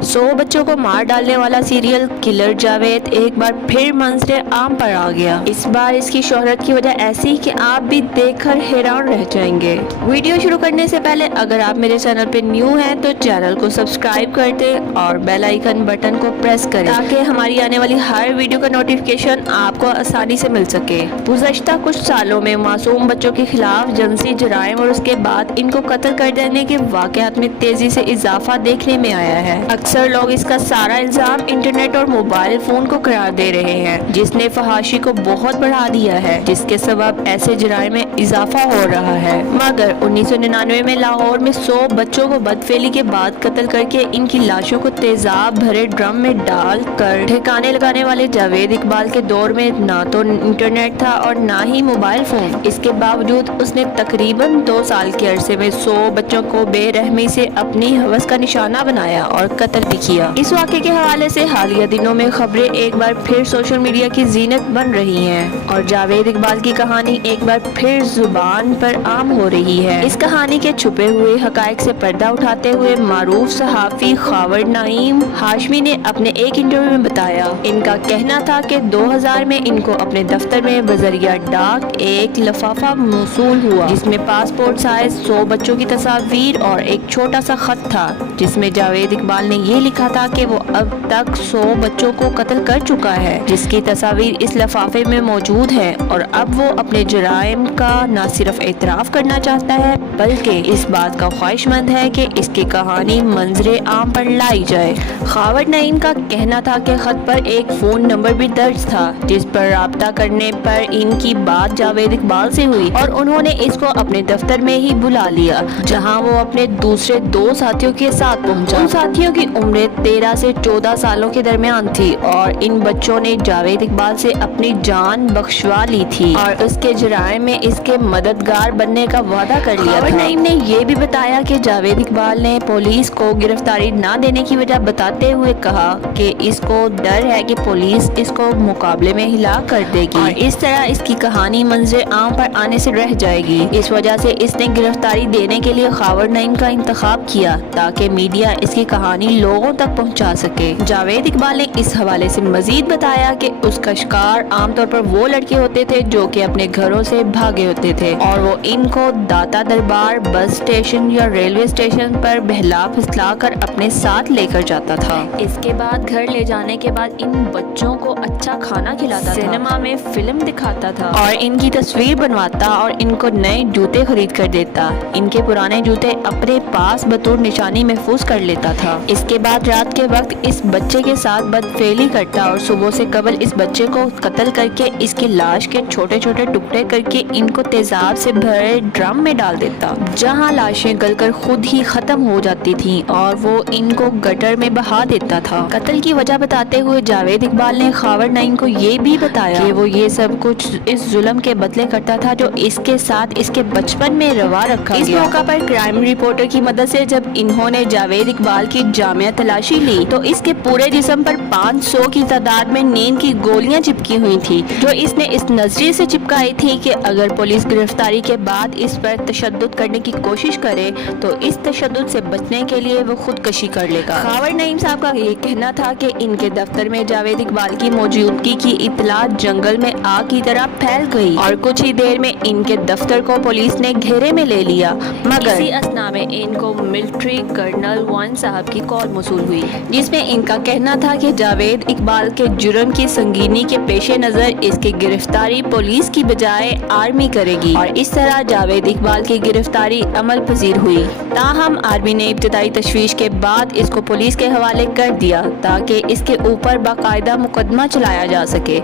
100 बच्चों को मार डालने वाला सीरियल किलर जावेद एक बार फिर मंजर आम पर आ गया। इस बार इसकी शोहरत की वजह ऐसी कि आप भी देखकर हैरान रह जाएंगे। वीडियो शुरू करने से पहले अगर आप मेरे चैनल पे न्यू हैं तो चैनल को सब्सक्राइब कर दें और बेल आइकन बटन को प्रेस करें ताकि हमारी आने वाली हर वीडियो का नोटिफिकेशन आपको आसानी से मिल सके। गुज़श्ता कुछ सालों में मासूम बच्चों के खिलाफ जिनसी जराइम और उसके बाद इनको कत्ल कर देने के वाक़यात में तेजी से इजाफा देखने में आया है। अक्सर लोग इसका सारा इल्जाम इंटरनेट और मोबाइल फोन को करार दे रहे हैं, जिसने फहाशी को बहुत बढ़ा दिया है, जिसके सबब ऐसे जराइम में इजाफा हो रहा है। मगर 1999 में लाहौर में 100 बच्चों को बदफेली के बाद कत्ल करके इनकी लाशों को तेजाब भरे ड्रम में डाल कर ठिकाने लगाने वाले जावेद इकबाल के दौर में ना तो इंटरनेट था और ना ही मोबाइल फोन। इसके बावजूद उसने तकरीबन 2 साल के अरसे में 100 बच्चों को बेरहमी से अपनी हवस का निशाना बनाया और कत्ल भी किया। इस वाक़े के हवाले से हालिया दिनों में खबरें एक बार फिर सोशल मीडिया की जीनत बन रही हैं और जावेद इकबाल की कहानी एक बार फिर जुबान पर आम हो रही है। इस कहानी के छुपे हुए हकायक से पर्दा उठाते हुए मारूफ सहाफ़ी खावर नईम हाशमी ने अपने एक इंटरव्यू में बताया, इनका कहना था कि 2000 में इनको अपने दफ्तर में बजरिया डाक एक लिफाफा मौसूल हुआ जिसमें पासपोर्ट साइज 100 बच्चों की तस्वीर और एक छोटा सा खत था जिसमें जावेद इकबाल ने ये लिखा था कि वो अब तक 100 बच्चों को कत्ल कर चुका है, जिसकी तस्वीर इस लिफाफे में मौजूद है और अब वो अपने जुराइम का न सिर्फ एतराफ़ करना चाहता है बल्कि इस बात का ख्वाहिशमंद है कि इसकी कहानी मंजरे आम पर लाई जाए। खावर नईम का कहना था कि खत पर एक फ़ोन नंबर भी दर्ज था जिस पर राब्ता करने पर इनकी बात जावेद इकबाल से हुई और उन्होंने इसको अपने दफ्तर में ही बुला लिया, जहाँ वो अपने दूसरे 2 साथियों के साथ पहुँचा। उन साथियों की उम्र 13 से 14 सालों के दरमियान थी और इन बच्चों ने जावेद इकबाल से अपनी जान बख्शवा ली थी और उसके जुराइम में इसके मददगार बनने का वादा कर लिया था। नईम ने ये भी बताया कि जावेद इकबाल ने पुलिस को गिरफ्तारी न देने की वजह बताते हुए कहा कि इसको डर है कि पुलिस इसको मुकाबले में हिलाक कर देगी और इस तरह इसकी कहानी मंजर आम पर आने से रह जाएगी। इस वजह से इसने गिरफ्तारी देने के लिए खावर नईम का इंतखाब किया ताकि मीडिया इसकी कहानी लोगों तक पहुंचा सके। जावेद इकबाल ने इस हवाले से मजीद बताया कि उसका शिकार आमतौर पर वो लड़के होते थे जो कि अपने घरों से भागे होते थे और वो इनको दाता दरबार बस स्टेशन या रेलवे स्टेशन पर बहला फुसला कर अपने साथ लेकर जाता था। इसके बाद घर ले जाने के बाद इन बच्चों को अच्छा खाना खिलाता था, सिनेमा में फिल्म दिखाता था और इनकी तस्वीर बनवाता और इनको नए जूते खरीद कर देता। इनके पुराने जूते अपने पास बतौर निशानी महफूज कर लेता था। इसके बाद रात के वक्त इस बच्चे के साथ बदफेली करता और सुबह से कबल इस बच्चे को कत्ल करके इसकी लाश के छोटे छोटे टुकड़े करके इनको तेजाब से भरे ड्रम में डाल देता, जहां लाशें गलकर खुद ही खत्म हो जाती थीं और वो इनको गटर में बहा देता था। कत्ल की वजह बताते हुए जावेद इकबाल ने खावर नईम को ये भी बताया कि वो ये सब कुछ इस जुल्म के बदले करता था जो इसके साथ इसके बचपन में रवा रखा गया। इस मौका पर क्राइम रिपोर्टर की मदद से जब इन्होंने जावेद इकबाल की जामिया तलाशी ली तो इसके पूरे जिस्म पर 500 की तादाद में नींद की गोलियां चिपकी हुई थी, जो इसने इस नजरिए से चिपकाई थी कि अगर पुलिस गिरफ्तारी के बाद इस पर तशद्दुद करने की कोशिश करे तो इस तशद्दुद से बचने के लिए वो खुदकशी कर लेगा। खावर नईम साहब का ये कहना था कि इनके दफ्तर में जावेद इकबाल की मौजूदगी की इतला जंगल में आग की तरह फैल गई और कुछ ही देर में इनके दफ्तर को पुलिस ने घेरे में ले लिया, मगर इसी असना में इनको मिलिट्री कर्नल वन साहब की कॉल मौसूल हुई जिसमें इनका कहना था कि जावेद इकबाल के जुर्म की संगीनी के पेश नज़र इसकी गिरफ्तारी पुलिस की बजाय आर्मी करेगी और इस तरह जावेद इकबाल की गिरफ्तारी अमल पजीर हुई। ताहम आर्मी ने इब्तदाई तशवीश के बाद इसको पुलिस के हवाले कर दिया ताकि इसके ऊपर बाकायदा मुकदमा चलाया जा सके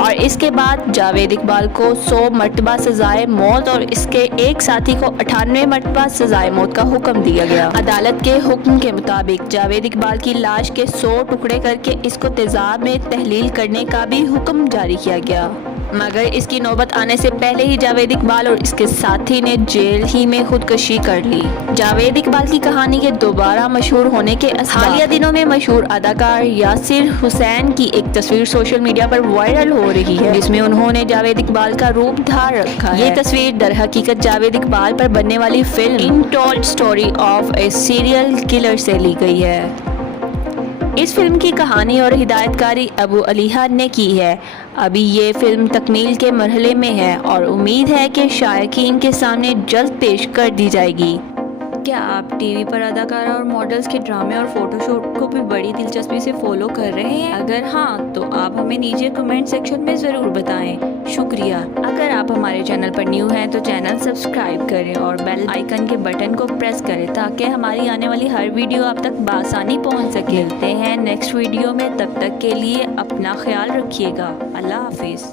और इसके बाद जावेद इकबाल को 100 मरतबा सजाए मौत और इसके एक साथी को 98 मरतबा सजाए मौत का हुक्म दिया गया। अदालत के हुक्म के मुताबिक जावेद इकबाल की लाश के 100 टुकड़े करके इसको तेजाब में तहलील करने का भी हुक्म जारी किया गया। मगर इसकी नौबत आने से पहले ही जावेद इकबाल और इसके साथी ने जेल ही में खुदकशी कर ली। जावेद इकबाल की कहानी के दोबारा मशहूर होने के हालिया दिनों में मशहूर अदाकार यासिर हुसैन की एक तस्वीर सोशल मीडिया पर वायरल हो रही है, जिसमें उन्होंने जावेद इकबाल का रूप धार रखा है। ये तस्वीर दर हकीकत जावेद इकबाल पर बनने वाली film untold story of A serial killer से ली गई है। इस फिल्म की कहानी और हिदायतकारी अबू अलीहा ने की है। अभी ये फिल्म तकमील के मरहले में है और उम्मीद है कि शायकीन के सामने जल्द पेश कर दी जाएगी। क्या आप टीवी पर अदाकारा और मॉडल्स के ड्रामे और फोटोशूट को भी बड़ी दिलचस्पी से फॉलो कर रहे हैं? अगर हाँ तो आप हमें नीचे कमेंट सेक्शन में ज़रूर बताएं। शुक्रिया। अगर आप हमारे चैनल पर न्यू हैं तो चैनल सब्सक्राइब करें और बेल आइकन के बटन को प्रेस करें ताकि हमारी आने वाली हर वीडियो आप तक बआसानी पहुंच सके। मिलते हैं नेक्स्ट वीडियो में, तब तक के लिए अपना ख्याल रखिएगा। अल्लाह हाफिज़।